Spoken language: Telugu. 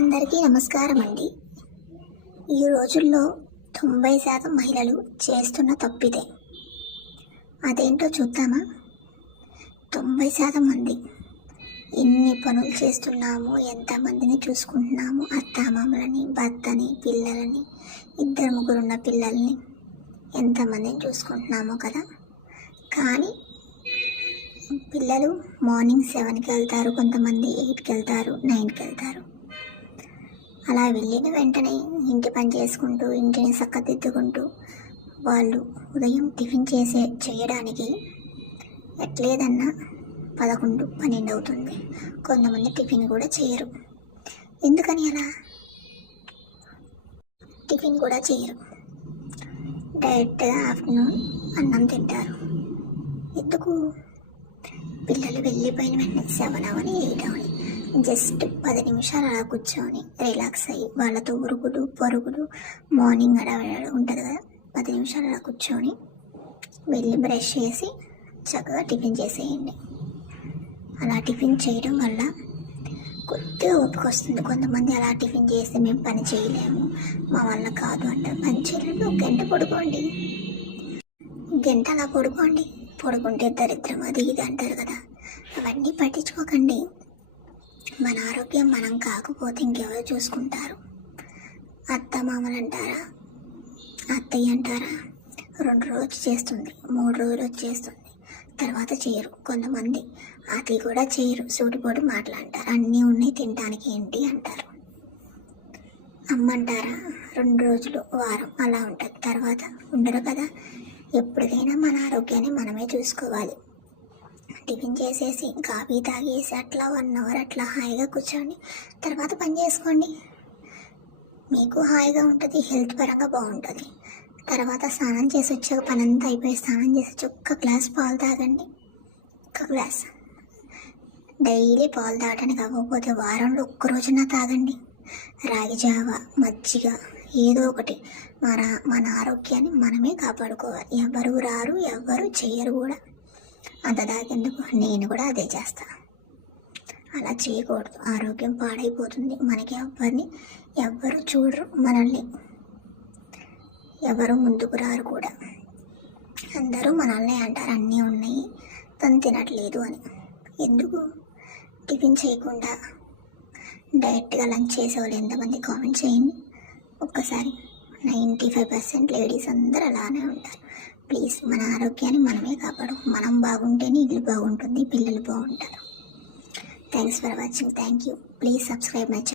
అందరికీ నమస్కారం అండి. ఈ రోజుల్లో 90% మహిళలు చేస్తున్న తప్పిదే. అదేంటో చూద్దామా? 90% మంది ఎన్ని పనులు చేస్తున్నాము, ఎంతమందిని చూసుకుంటున్నాము, అత్తామామలని, భర్తని, పిల్లలని, 2-3 పిల్లల్ని ఎంతమందిని చూసుకుంటున్నామో కదా. కానీ పిల్లలు మార్నింగ్ 7కి వెళ్తారు, కొంతమంది 8కి వెళ్తారు, 9కి వెళ్తారు. అలా వెళ్ళిన వెంటనే ఇంటి పని చేసుకుంటూ, ఇంటిని చక్కదిద్దుకుంటూ వాళ్ళు ఉదయం టిఫిన్ చేయడానికి ఎట్లేదన్నా 11-12 అవుతుంది. కొంతమంది టిఫిన్ కూడా చేయరు. ఎందుకని అలా? టిఫిన్ కూడా చేయరు, డైరెక్ట్గా ఆఫ్టర్నూన్ అన్నం తింటారు. ఎందుకు? పిల్లలు వెళ్ళిపోయిన వెంటనే 7 అవని 8 అవని జస్ట్ 10 నిమిషాలు అలా కూర్చొని రిలాక్స్ అయ్యి, వాళ్ళతో ఉరుగుడు పొరుగుడు మార్నింగ్ అడవడ ఉంటుంది కదా, 10 నిమిషాలు అలా కూర్చొని వెళ్ళి బ్రష్ చేసి చక్కగా టిఫిన్ చేసేయండి. అలా టిఫిన్ చేయడం వల్ల కొద్దిగా ఓపిక వస్తుంది. కొంతమంది అలా టిఫిన్ చేస్తే మేము పని చేయలేము, మా వల్ల కాదు అంటారు. పని చేయలేదు, 1 గంట పడుకోండి, 1 గంట అలా పడుకుంటే దరిద్రం అది ఇది అంటారు కదా. అవన్నీ పట్టించుకోకండి. మన ఆరోగ్యం మనం కాకపోతే ఇంకెవరు చూసుకుంటారు? అత్తమామలు అంటారా, అత్తయ్య అంటారా? 2 రోజులు చేస్తుంది, 3 రోజులు వచ్చేస్తుంది, తర్వాత చేయరు. కొంతమంది అది కూడా చేయరు, సూటిపోటు మాట్లాడతారు. అన్నీ ఉన్నాయి తినడానికి ఏంటి అంటారు. అమ్మంటారా, 2 రోజులు వారం అలా ఉంటుంది, తర్వాత ఉండరు కదా. ఎప్పటికైనా మన ఆరోగ్యాన్ని మనమే చూసుకోవాలి. టిఫిన్ చేసేసి కాఫీ తాగేసి అట్లా 1 అవర్ అట్లా హాయిగా కూర్చోండి, తర్వాత పని చేసుకోండి. మీకు హాయిగా ఉంటుంది, హెల్త్ పరంగా బాగుంటుంది. తర్వాత స్నానం చేసి వచ్చాక పని అంతా అయిపోయి స్నానం చేసి వచ్చి 1 గ్లాస్ పాలు తాగండి. 1 గ్లాస్ డైలీ పాలు తాగడానికి అవ్వకపోతే వారంలో 1 రోజున తాగండి. రాగి జావ, మజ్జిగ ఏదో ఒకటి. మన ఆరోగ్యాన్ని మనమే కాపాడుకోవాలి. ఎవరు రారు, ఎవరు చేయరు కూడా. అంత దాకెందుకు, నేను కూడా అదే చేస్తాను. అలా చేయకూడదు, ఆరోగ్యం పాడైపోతుంది. మనకి ఎవ్వరు చూడరు, మనల్ని ఎవరు ముందుకు రారు కూడా. అందరూ మనల్ని అంటారు అన్నీ ఉన్నాయి తను తినట్లేదు అని. ఎందుకు? టిఫిన్ చేయకుండా డైరెక్ట్గా లంచ్ చేసేవాళ్ళు ఎంతమంది కామెంట్ చేయండి ఒక్కసారి. 95% లేడీస్ అందరూ అలానే ఉంటారు. ప్లీజ్, మన ఆరోగ్యాన్ని మనమే కాపాడు. మనం బాగుంటేనే ఇల్లు బాగుంటుంది, పిల్లలు బాగుంటారు. Thanks for watching. Thank you. Please subscribe my channel.